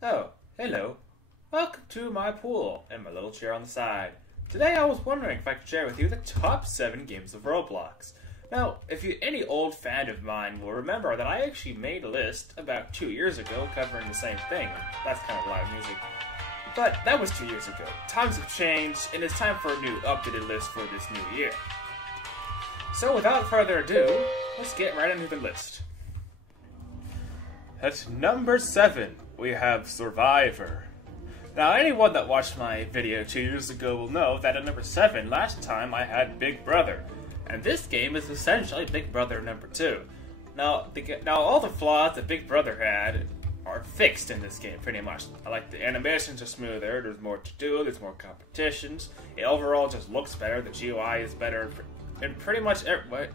Oh, hello. Welcome to my pool and my little chair on the side. Today I was wondering if I could share with you the top 7 games of Roblox. Now, any old fan of mine will remember that I actually made a list about 2 years ago covering the same thing. That's kind of live music. But that was 2 years ago. Times have changed, and it's time for a new updated list for this new year. So without further ado, let's get right into the list. At number 7, we have Survivor. Now, anyone that watched my video 2 years ago will know that at number 7, last time I had Big Brother. And this game is essentially Big Brother number 2. Now, all the flaws that Big Brother had are fixed in this game, pretty much. I like the animations are smoother, there's more to do, there's more competitions. It overall just looks better, the GUI is better, and pretty much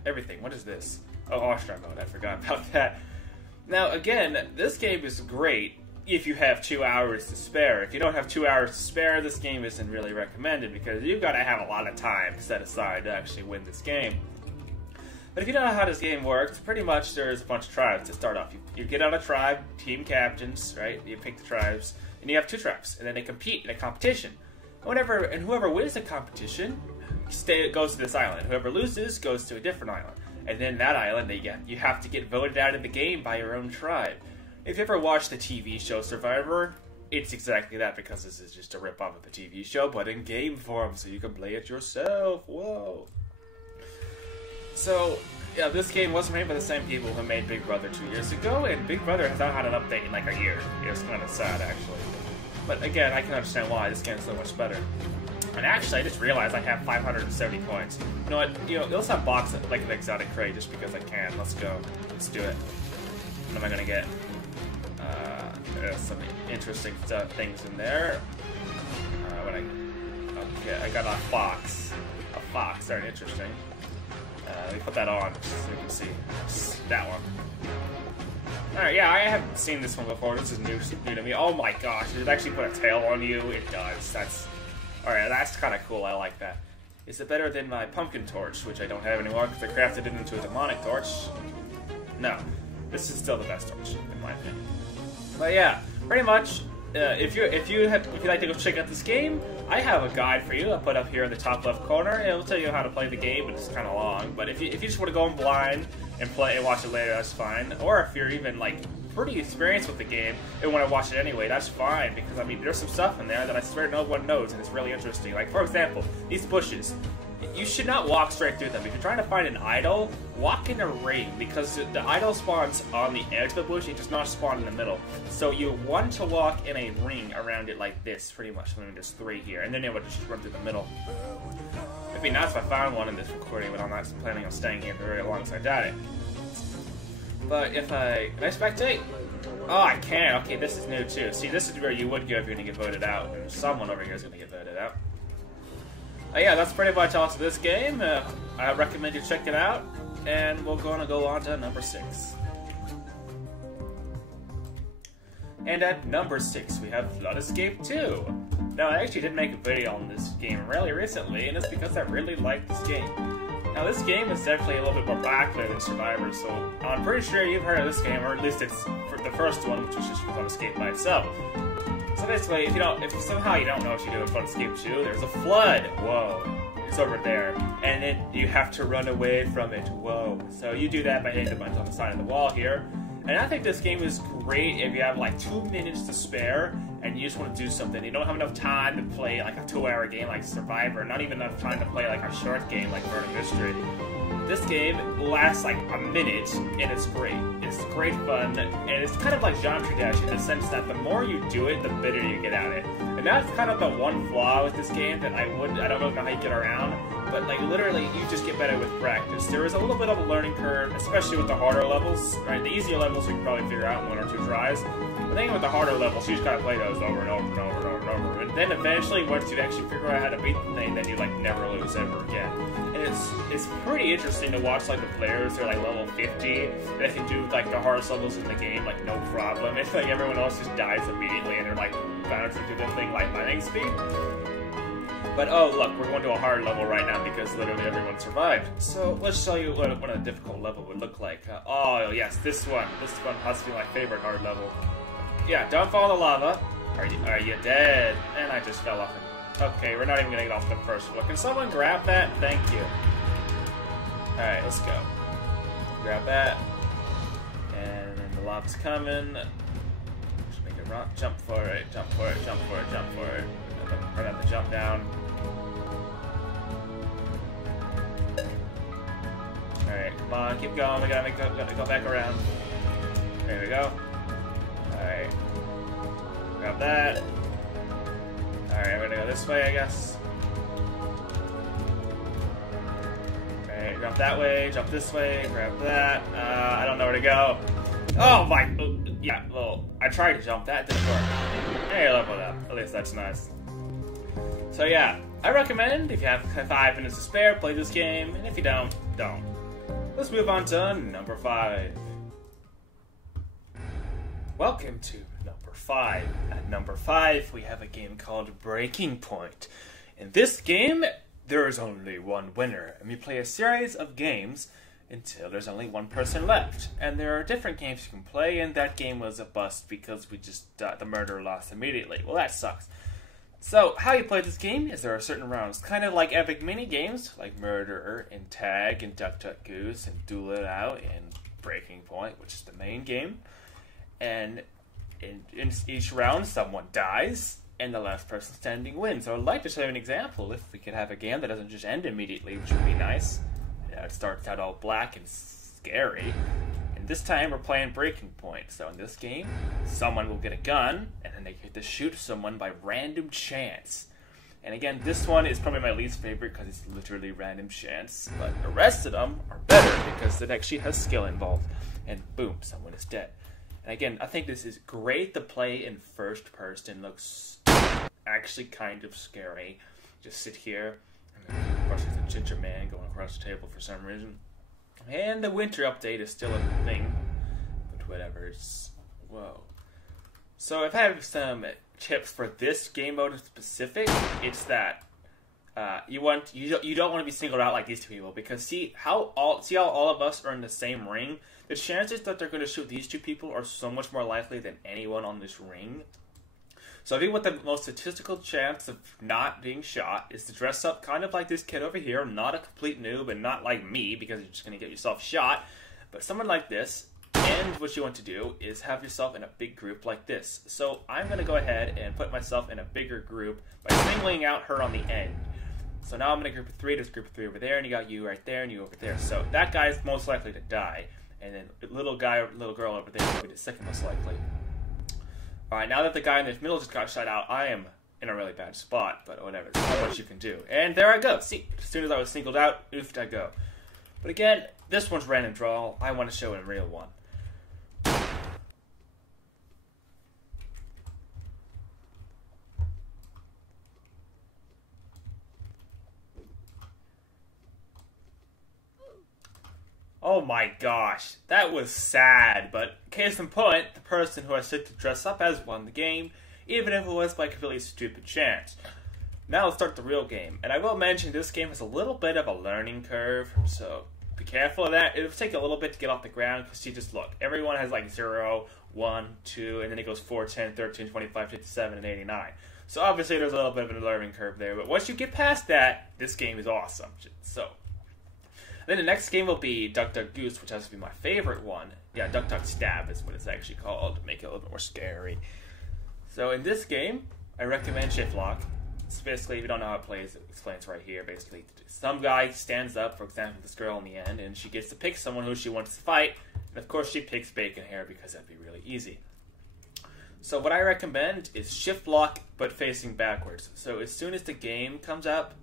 everything. What is this? Oh, All-Star mode, I forgot about that. Now, again, this game is great if you have 2 hours to spare. If you don't have 2 hours to spare, this game isn't really recommended because you've got to have a lot of time set aside to actually win this game. But if you don't know how this game works, pretty much there's a bunch of tribes to start off. You get on a tribe, team captains, right? You pick the tribes, and you have 2 tribes, and then they compete in a competition. And whoever wins the competition goes to this island. Whoever loses goes to a different island. And then that island, you have to get voted out of the game by your own tribe. If you ever watched the TV show Survivor, it's exactly that, because this is just a rip-off of the TV show, but in game form, so you can play it yourself. Whoa. So, yeah, this game was made by the same people who made Big Brother 2 years ago, and Big Brother has not had an update in like a year. It's kind of sad, actually. But again, I can understand why this game's so much better. And actually, I just realized I have 570 points. You know what? Let's have box like an exotic crate just because I can. Let's go. Let's do it. What am I gonna get? There's some interesting things in there. Okay, I got a fox. A fox. Very interesting. Let me put that on so you can see that one. Alright, yeah, I haven't seen this one before. This is new to me. Oh my gosh, does it actually put a tail on you? It does. Alright, that's kind of cool. I like that. Is it better than my pumpkin torch, which I don't have anymore because I crafted it into a demonic torch? No. This is still the best torch, in my opinion. But yeah, pretty much, if you'd like to go check out this game, I have a guide for you. I'll put up here in the top left corner. It'll tell you how to play the game, but it's kind of long. But if you just want to go in blind and play and watch it later, that's fine. Or if you're even like pretty experienced with the game and want to watch it anyway, that's fine, because I mean there's some stuff in there that I swear no one knows, and it's really interesting. Like, for example, these bushes. You should not walk straight through them. If you're trying to find an idol, walk in a ring, because the idol spawns on the edge of the bush, it does not spawn in the middle. So you want to walk in a ring around it like this, pretty much. I mean, there's 3 here, and then it would just run through the middle. It'd be nice if I found one in this recording, but I'm not planning on staying here very long, so I doubt it. But can I spectate? Oh, I can. Okay, this is new too. See, this is where you would go if you're going to get voted out. And someone over here is going to get voted out. Yeah, that's pretty much all to this game. I recommend you check it out, and we're going to go on to number 6. And at number 6, we have Flood Escape 2. Now, I actually did make a video on this game really recently, and it's because I really like this game. Now, this game is definitely a little bit more popular than Survivor, so I'm pretty sure you've heard of this game, or at least it's for the first one, which was just Flood Escape by itself. So basically, if somehow you don't know what you do in Flood Escape 2, there's a flood. Whoa. It's over there. And then you have to run away from it. Whoa. So you do that by hitting the buttons on the side of the wall here. And I think this game is great if you have like 2 minutes to spare and you just want to do something. You don't have enough time to play like a 2-hour game like Survivor, not even enough time to play like a short game like Murder Mystery. This game lasts like a minute, and it's great. It's great fun, and it's kind of like Geometry Dash in the sense that the more you do it, the better you get at it. And that's kind of the one flaw with this game that I don't know how you get around, but like literally you just get better with practice. There is a little bit of a learning curve, especially with the harder levels, right? The easier levels you can probably figure out in 1 or 2 tries. The thing with the harder levels, you just gotta play those over and over and over and over and over. And then eventually, once you actually figure out how to beat the thing, then you like never lose ever again. And it's pretty interesting to watch like the players. They're like level 50. They can do like the hardest levels in the game like no problem. It's like everyone else just dies immediately, and they're like bouncing through the thing like lightning speed. But oh look, we're going to a hard level right now because literally everyone survived. So let's show you what a difficult level would look like. Oh yes, this one has to be my favorite hard level. Yeah, don't fall in the lava. Are you dead? And I just fell off. Okay, we're not even gonna get off the first floor. Can someone grab that? Thank you. Alright, let's go. Grab that. And then the lava's coming. Just make it run. Jump for it, jump for it, jump for it, jump for it. We're gonna have to jump down. Alright, come on, keep going. We gotta go back around. There we go. Alright. Grab that. Alright, we're gonna go this way, I guess. Alright, jump that way, jump this way, grab that. I don't know where to go. Oh my! Oh, yeah, well, I tried to jump, that didn't work. Hey, level up. At least that's nice. So yeah, I recommend, if you have 5 minutes to spare, play this game, and if you don't, don't. Let's move on to number 5. Welcome to number 5. At number 5, we have a game called Breaking Point. In this game, there is only one winner, and we play a series of games until there's only one person left. And there are different games you can play, and that game was a bust because the murderer lost immediately. Well, that sucks. So, how you play this game is there are certain rounds, kind of like epic mini-games, like Murderer, and Tag, and Duck Duck Goose, and Duel It Out, and Breaking Point, which is the main game. And in each round, someone dies, and the last person standing wins. So I'd like to show you an example, if we could have a game that doesn't just end immediately, which would be nice. Yeah, it starts out all black and scary. And this time, we're playing Breaking Point. So in this game, someone will get a gun, and then they get to shoot someone by random chance. And again, this one is probably my least favorite because it's literally random chance. But the rest of them are better because it actually has skill involved. And boom, someone is dead. And again, I think this is great to play in first person. Looks actually kind of scary. Just sit here. And then, of course, there's a ginger man going across the table for some reason. And the winter update is still a thing. But whatever, it's... Whoa. So if I have some tips for this game mode in specific, it's that you don't want to be singled out like these two people, because see how all of us are in the same ring? The chances that they're going to shoot these two people are so much more likely than anyone on this ring. So I think what the most statistical chance of not being shot is to dress up kind of like this kid over here, not a complete noob and not like me because you're just going to get yourself shot, but someone like this. And what you want to do is have yourself in a big group like this. So I'm going to go ahead and put myself in a bigger group by singling out her on the end. So now I'm in a group of 3, there's a group of 3 over there, and you got you right there and you over there. So that guy's most likely to die. And then little guy or little girl over there will be the second most likely. Alright, now that the guy in the middle just got shot out, I am in a really bad spot, but whatever, there's not much you can do. And there I go. See, as soon as I was singled out, oofed I go. But again, this one's random draw. I want to show a real one. Oh my gosh, that was sad, but case in point, the person who I said to dress up as won the game, even if it was by a completely stupid chance. Now let's start the real game, and I will mention this game has a little bit of a learning curve, so be careful of that. It'll take a little bit to get off the ground, because you just look, everyone has like 0, 1, 2, and then it goes 4, 10, 13, 25, 57, and 89. So obviously there's a little bit of a learning curve there, but once you get past that, this game is awesome. So then the next game will be Duck Duck Goose, which has to be my favorite one. Yeah, Duck Duck Stab is what it's actually called, to make it a little bit more scary. So in this game, I recommend Shift Lock. It's basically, if you don't know how it plays, it explains right here. Basically, some guy stands up, for example, this girl in the end, and she gets to pick someone who she wants to fight. And of course, she picks Bacon Hair because that'd be really easy. So what I recommend is Shift Lock, but facing backwards. So as soon as the game comes up,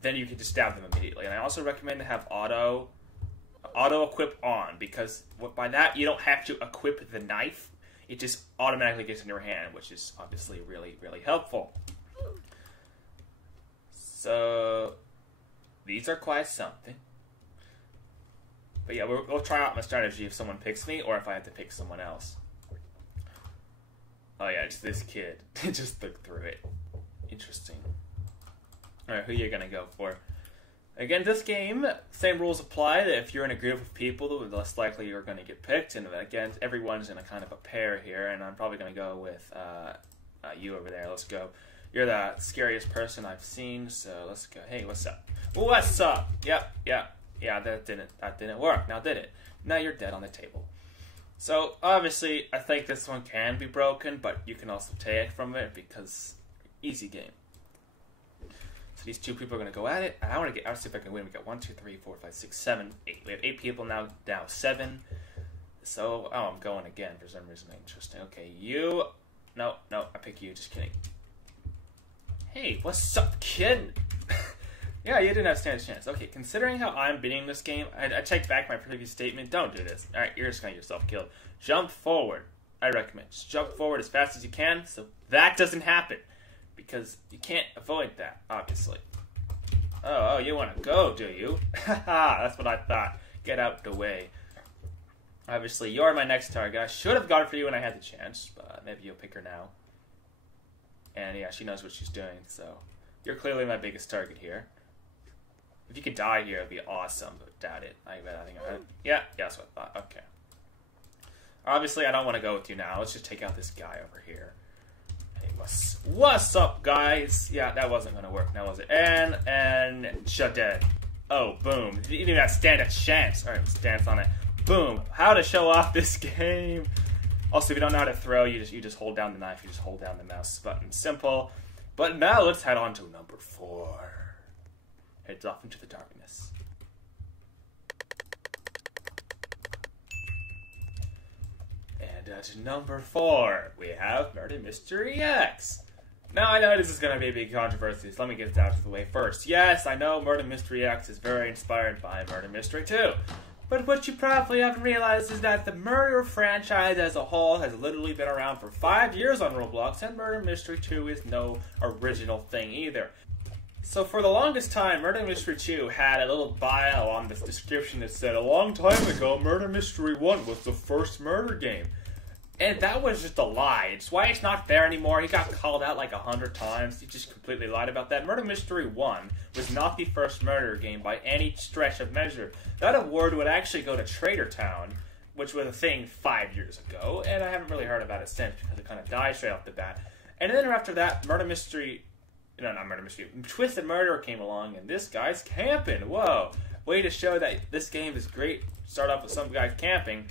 then you can just stab them immediately. And I also recommend to have auto equip on, because by that you don't have to equip the knife. It just automatically gets in your hand, which is obviously really, really helpful. So these are quite something. But yeah, we'll try out my strategy if someone picks me, or if I have to pick someone else. Oh yeah, it's this kid. Just look through it. Interesting. Alright, who are you gonna go for? Again, this game, same rules apply. That if you're in a group of people, the less likely you're going to get picked. And again, everyone's in a kind of a pair here, and I'm probably going to go with you over there. Let's go. You're the scariest person I've seen, so let's go. Hey, what's up? What's up? Yep. Yeah, that didn't work. Now did it? Now you're dead on the table. So obviously, I think this one can be broken, but you can also take from it because easy game. So these two people are going to go at it. I want to see if I can win. We got 1, 2, 3, 4, 5, 6, 7, 8. We have 8 people now. Now 7. So I'm going again for some reason. Interesting. Okay, you. No, I pick you. Just kidding. Hey, what's up, kid? Yeah, you didn't have a stand a chance. Okay, considering how I'm beating this game, I take back my previous statement. Don't do this. Alright, you're just going to get yourself killed. Jump forward. I recommend. Just jump forward as fast as you can so that doesn't happen. Because you can't avoid that, obviously. Oh, you want to go, do you? Haha, that's what I thought. Get out the way. Obviously, you're my next target. I should have gone for you when I had the chance, but maybe you'll pick her now. And yeah, she knows what she's doing, so you're clearly my biggest target here. If you could die here, it'd be awesome, but doubt it. I think I heard. Yeah, that's what I thought. Okay. Obviously, I don't want to go with you now. Let's just take out this guy over here. Hey, what's up, guys? Yeah, that wasn't gonna work. Now was it? And shut dead. Oh, boom! You didn't even have to stand a chance. All right, let's dance on it. Boom! How to show off this game. Also, if you don't know how to throw, you just hold down the knife. You just hold down the mouse button. Simple. But now let's head on to number 4. Heads off into the darkness. And at number 4, we have Murder Mystery X. Now, I know this is going to be a big controversy, so let me get this out of the way first. Yes, I know Murder Mystery X is very inspired by Murder Mystery 2. But what you probably haven't realized is that the Murder franchise as a whole has literally been around for 5 years on Roblox, and Murder Mystery 2 is no original thing either. So for the longest time, Murder Mystery 2 had a little bio on this description that said, a long time ago, Murder Mystery 1 was the first murder game. And that was just a lie. It's why it's not there anymore. He got called out like 100 times. He just completely lied about that. Murder Mystery 1 was not the first murder game by any stretch of measure. That award would actually go to Trader Town, which was a thing 5 years ago, and I haven't really heard about it since because it kind of died straight off the bat. And then after that, Twisted Murder came along, and this guy's camping. Whoa. Way to show that this game is great. Start off with some guy camping.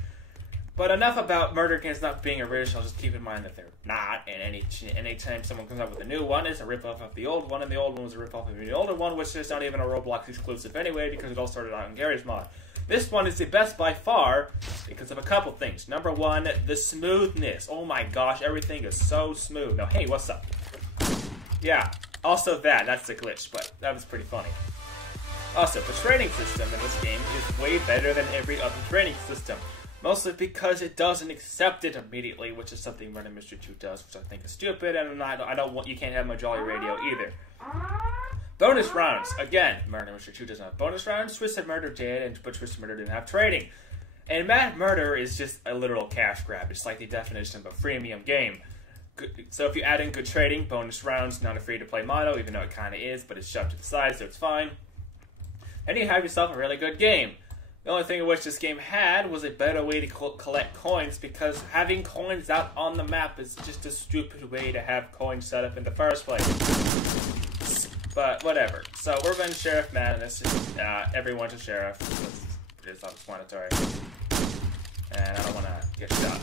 But enough about murder games not being original. Just keep in mind that they're not. And anytime someone comes up with a new one, it's a rip-off of the old one, and the old one was a rip-off of the older one, which is not even a Roblox exclusive anyway, because it all started out in Gary's mod. This one is the best by far because of a couple things. Number 1, the smoothness. Oh my gosh, everything is so smooth. Now, hey, what's up? Yeah, also that's a glitch, but that was pretty funny. Also, the training system in this game is way better than every other training system. Mostly because it doesn't accept it immediately, which is something Murder Mystery 2 does, which I think is stupid, and I don't want, you can't have my Jolly Radio either. Bonus rounds. Again, Murder Mystery 2 doesn't have bonus rounds. Twisted Murder did, but Twisted Murder didn't have trading. And Mad Murder is just a literal cash grab. It's like the definition of a freemium game. So if you add in good trading, bonus rounds, not a free-to-play motto, even though it kind of is, but it's shoved to the side, so it's fine. And you have yourself a really good game. The only thing in which this game had was a better way to collect coins, because having coins out on the map is just a stupid way to have coins set up in the first place. But whatever. So we're going to Sheriff Madness. Everyone's a sheriff. It's self-explanatory. And I don't want to get shot.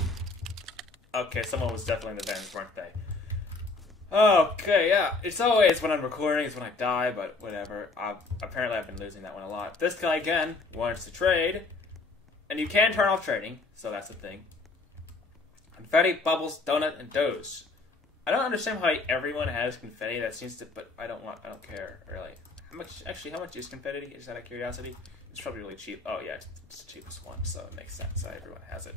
Okay, someone was definitely in the vents, weren't they? Okay, yeah. It's always when I'm recording is when I die, but whatever. Apparently I've been losing that one a lot. This guy, again, wants to trade. And you can turn off trading, so that's the thing. Confetti, bubbles, donut, and doge. I don't understand why everyone has confetti. That seems to, but I don't care, really. How much is confetti? Just out of curiosity? It's probably really cheap. Oh, yeah, it's the cheapest one, so it makes sense. Everyone has it.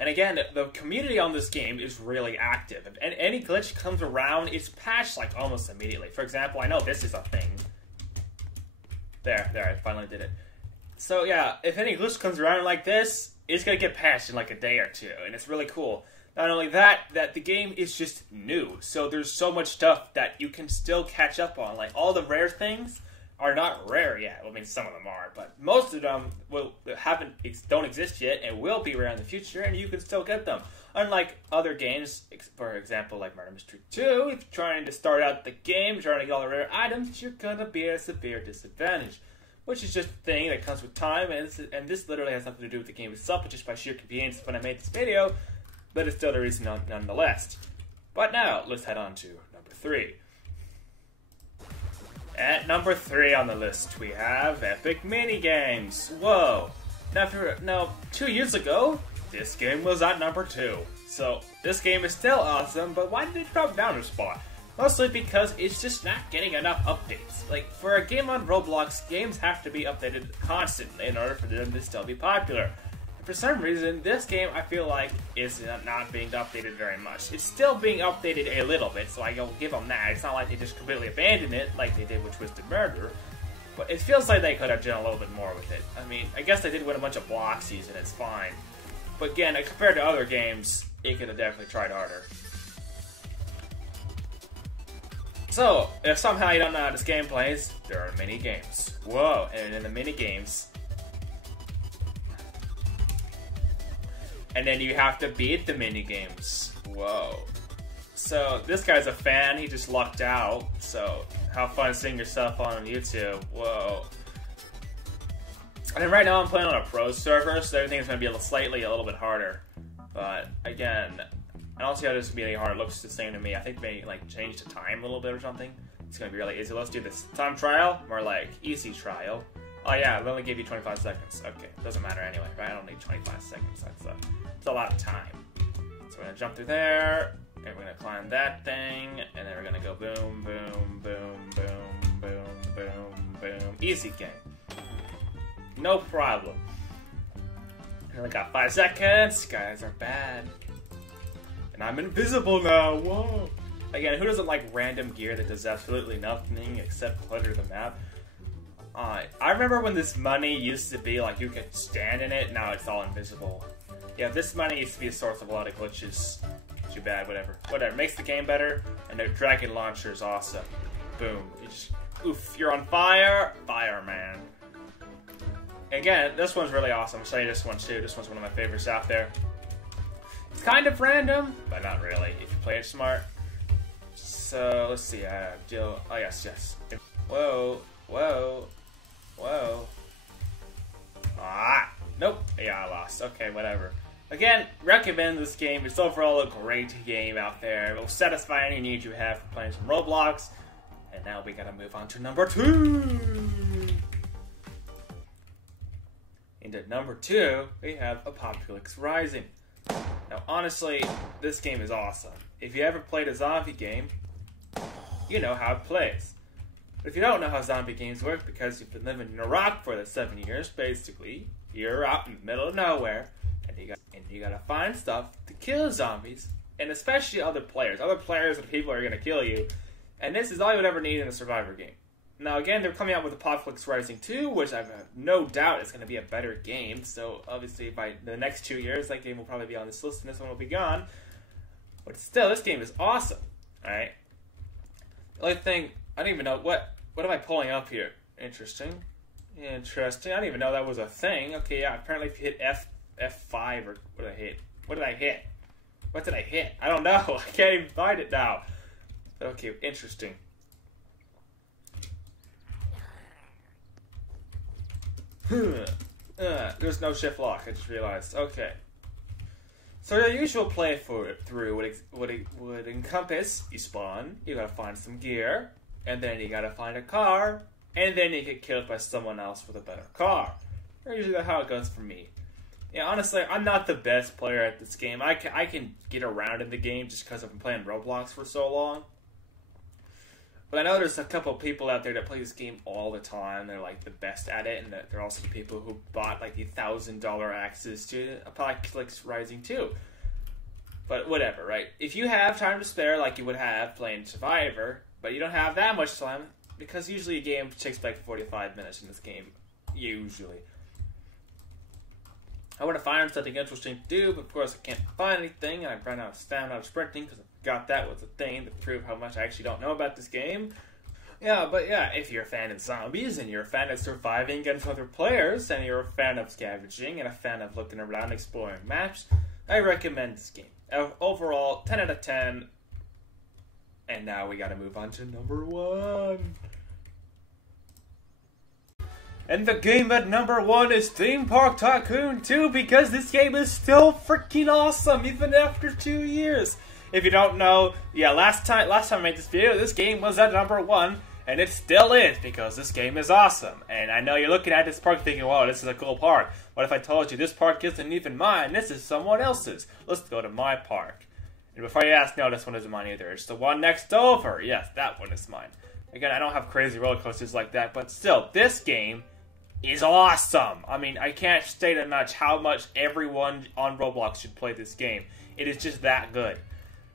And again, the community on this game is really active. And any glitch comes around, it's patched like almost immediately. For example, I know this is a thing. There, I finally did it. So yeah, if any glitch comes around like this, it's gonna get patched in like a day or two, and it's really cool. Not only that, the game is just new, so there's so much stuff that you can still catch up on. Like, all the rare things are not rare yet. Well, I mean, some of them are, but most of them don't exist yet and will be rare in the future, and you can still get them. Unlike other games, for example, like Murder Mystery 2, if you're trying to start out the game, trying to get all the rare items, you're gonna be at a severe disadvantage. Which is just a thing that comes with time, and this literally has nothing to do with the game itself, but just by sheer convenience when I made this video. But it's still the reason nonetheless. But now, let's head on to number 3. At number 3 on the list, we have Epic Minigames. Whoa. Now, 2 years ago, this game was at number 2. So, this game is still awesome, but why did it drop down a spot? Mostly because it's just not getting enough updates. Like, for a game on Roblox, games have to be updated constantly in order for them to still be popular. For some reason, this game, I feel like, is not being updated very much. It's still being updated a little bit, so I'll give them that. It's not like they just completely abandoned it, like they did with Twisted Murder. But it feels like they could have done a little bit more with it. I mean, I guess they did win a bunch of blocksies, and it's fine. But again, compared to other games, it could have definitely tried harder. So, if somehow you don't know how this game plays, there are mini games. Whoa, and in the mini games, and then you have to beat the mini-games. Whoa. So, this guy's a fan, he just lucked out. So, have fun seeing yourself on YouTube. Whoa. And then right now I'm playing on a pro server, so everything's going to be a little bit harder. But, again, I don't see how this is going to be any harder. It looks the same to me. I think they, like, changed the time a little bit or something. It's going to be really easy. Let's do this. Time trial, more like easy trial. Oh yeah, they only gave you 25 seconds. Okay, doesn't matter anyway, right? I don't need 25 seconds. That's a lot of time. So we're gonna jump through there, and we're gonna climb that thing, and then we're gonna go boom, boom, boom, boom, boom, boom, boom. Easy game. No problem. I only got 5 seconds. Guys are bad. And I'm invisible now. Whoa. Again, who doesn't like random gear that does absolutely nothing except clutter the map? I remember when this money used to be like you could stand in it, now it's all invisible. Yeah, this money used to be a source of a lot of glitches. Too bad, whatever. Whatever, makes the game better, and the dragon launcher is awesome. Boom. Oof, you're on fire! Fireman. Again, this one's really awesome. I'll show you this one too. This one's one of my favorites out there. It's kind of random, but not really, if you play it smart. So, let's see, Jill. Oh, yes. Whoa. Whoa. Whoa. Nope. Yeah, I lost. Okay, whatever. Again, recommend this game. It's overall a great game out there. It will satisfy any need you have for playing some Roblox. And now we gotta move on to number 2. And at number 2, we have Apocalypse Rising. Now, honestly, this game is awesome. If you ever played a zombie game, you know how it plays. But if you don't know how zombie games work because you've been living in Iraq for the 7 years, basically, you're out in the middle of nowhere, and you gotta find stuff to kill zombies, and especially other players. Other players and people are gonna kill you, and this is all you would ever need in a Survivor game. Now again, they're coming out with Apocalypse Rising 2, which I have no doubt is gonna be a better game, so obviously by the next 2 years, that game will probably be on this list, and this one will be gone. But still, this game is awesome, alright? The only thing, I don't even know, what am I pulling up here? Interesting. I didn't even know that was a thing. Okay, yeah, apparently if you hit F5 or what did I hit? What did I hit? I don't know. I can't even find it now. Okay, interesting. There's no shift lock, I just realized. Okay. So the usual playthrough would encompass, you spawn, you gotta find some gear, and then you gotta find a car, and then you get killed by someone else with a better car. That's usually how it goes for me. Yeah, honestly, I'm not the best player at this game. I can get around in the game just because I've been playing Roblox for so long. But I know there's a couple people out there that play this game all the time. They're like the best at it, and that they're also the people who bought like the $1,000 access to Apocalypse Rising 2. But whatever, right? If you have time to spare like you would have playing Survivor, but you don't have that much time, because usually a game takes like 45 minutes in this game, usually. I want to find something interesting to do, but of course I can't find anything. I ran out of stamina, out of sprinting, because I forgot that was a thing to prove how much I actually don't know about this game. Yeah, but yeah, if you're a fan of zombies, and you're a fan of surviving against other players, and you're a fan of scavenging, and a fan of looking around exploring maps, I recommend this game. Overall, 10 out of 10. And now we gotta move on to number 1. And the game at number 1 is Theme Park Tycoon 2, because this game is still freaking awesome, even after 2 years. If you don't know, yeah, last time I made this video, this game was at number 1, and it still is, because this game is awesome. And I know you're looking at this park thinking, wow, this is a cool park. What if I told you this park isn't even mine, this is someone else's? Let's go to my park. And before you ask, no, this one isn't mine either. It's the one next over. Yes, that one is mine. Again, I don't have crazy roller coasters like that, but still, this game is awesome. I mean, I can't state enough how much everyone on Roblox should play this game. It is just that good.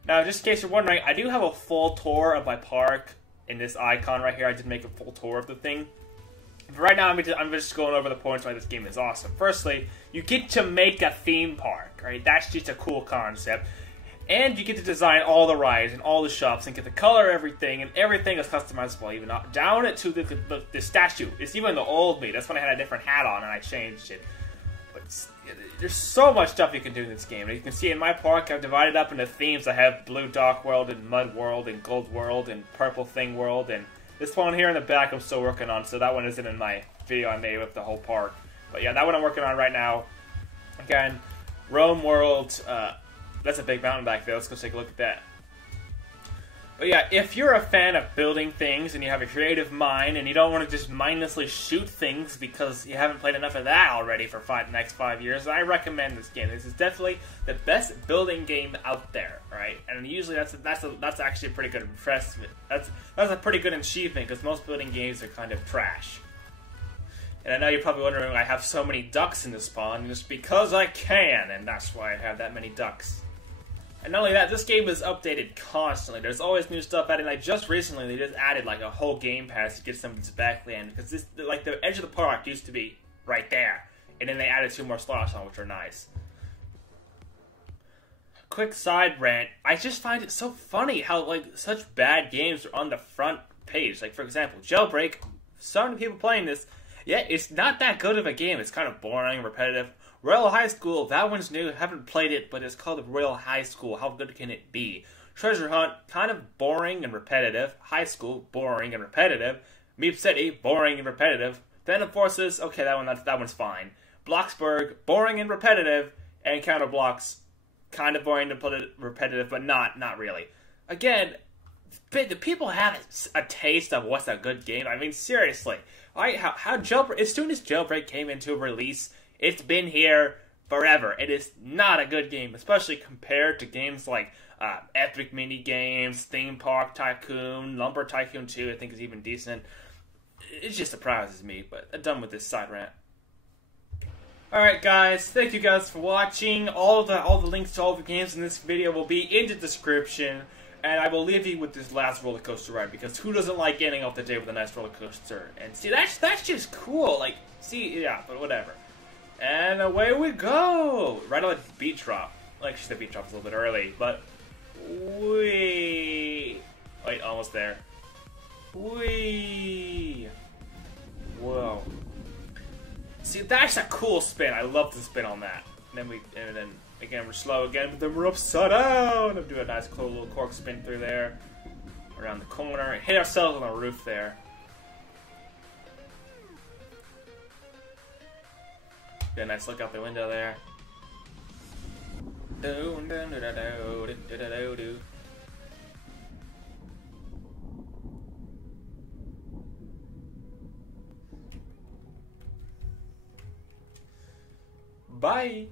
Now, just in case you're wondering, I do have a full tour of my park in this icon right here. I did make a full tour of the thing. But right now, I'm just going over the points why this game is awesome. Firstly, you get to make a theme park, right? That's just a cool concept. And you get to design all the rides and all the shops and get to color everything, and everything is customizable, even down to the statue. It's even the old me. That's when I had a different hat on and I changed it. But there's so much stuff you can do in this game. And you can see in my park, I've divided up into themes. I have Blue Dock World and Mud World and Gold World and Purple Thing World. And this one here in the back I'm still working on, so that one isn't in my video I made with the whole park. But yeah, that one I'm working on right now. Again, Rome World. That's a big mountain back there. Let's go take a look at that. But yeah, if you're a fan of building things and you have a creative mind and you don't want to just mindlessly shoot things because you haven't played enough of that already for the next 5 years, I recommend this game. This is definitely the best building game out there, right? And usually that's actually a pretty good impressment. That's a pretty good achievement, because most building games are kind of trash. And I know you're probably wondering why I have so many ducks in the spawn. Just because I can, and that's why I have that many ducks. And not only that, this game is updated constantly. There's always new stuff added. Like just recently, they just added like a whole game pass to get some of this backland, because this, like, the edge of the park used to be right there, and then they added 2 more slots on, which are nice. Quick side rant: I just find it so funny how like such bad games are on the front page. Like for example, Jailbreak. So many people playing this. Yeah, it's not that good of a game. It's kind of boring, repetitive. Royal High School, that one's new. Haven't played it, but it's called Royal High School. How good can it be? Treasure Hunt, kind of boring and repetitive. High School, boring and repetitive. Meep City, boring and repetitive. Then of Forces, okay, that one's fine. Bloxburg, boring and repetitive. And Counter Blocks, kind of boring and repetitive, but not really. Again, the people have a taste of what's a good game. I mean, seriously. How Jailbreak, as soon as Jailbreak came into release, it's been here forever. It is not a good game, especially compared to games like Epic Minigames, Theme Park Tycoon, Lumber Tycoon 2, I think is even decent. It just surprises me, but I'm done with this side rant. Alright guys, thank you guys for watching. All the links to all the games in this video will be in the description. And I will leave you with this last roller coaster ride, because who doesn't like getting off the day with a nice roller coaster? And see, that's just cool. Like, see, yeah, but whatever. And away we go! Right on the beat drop. Like, the beat drop was a little bit early, but wait, almost there. Whee! Whoa. See, that's a cool spin. I love the spin on that. And then again, we're slow again, but then we're upside down. I'm doing a nice cool little cork spin through there. Around the corner. And hit ourselves on the roof there. Get a nice look out the window there. Bye!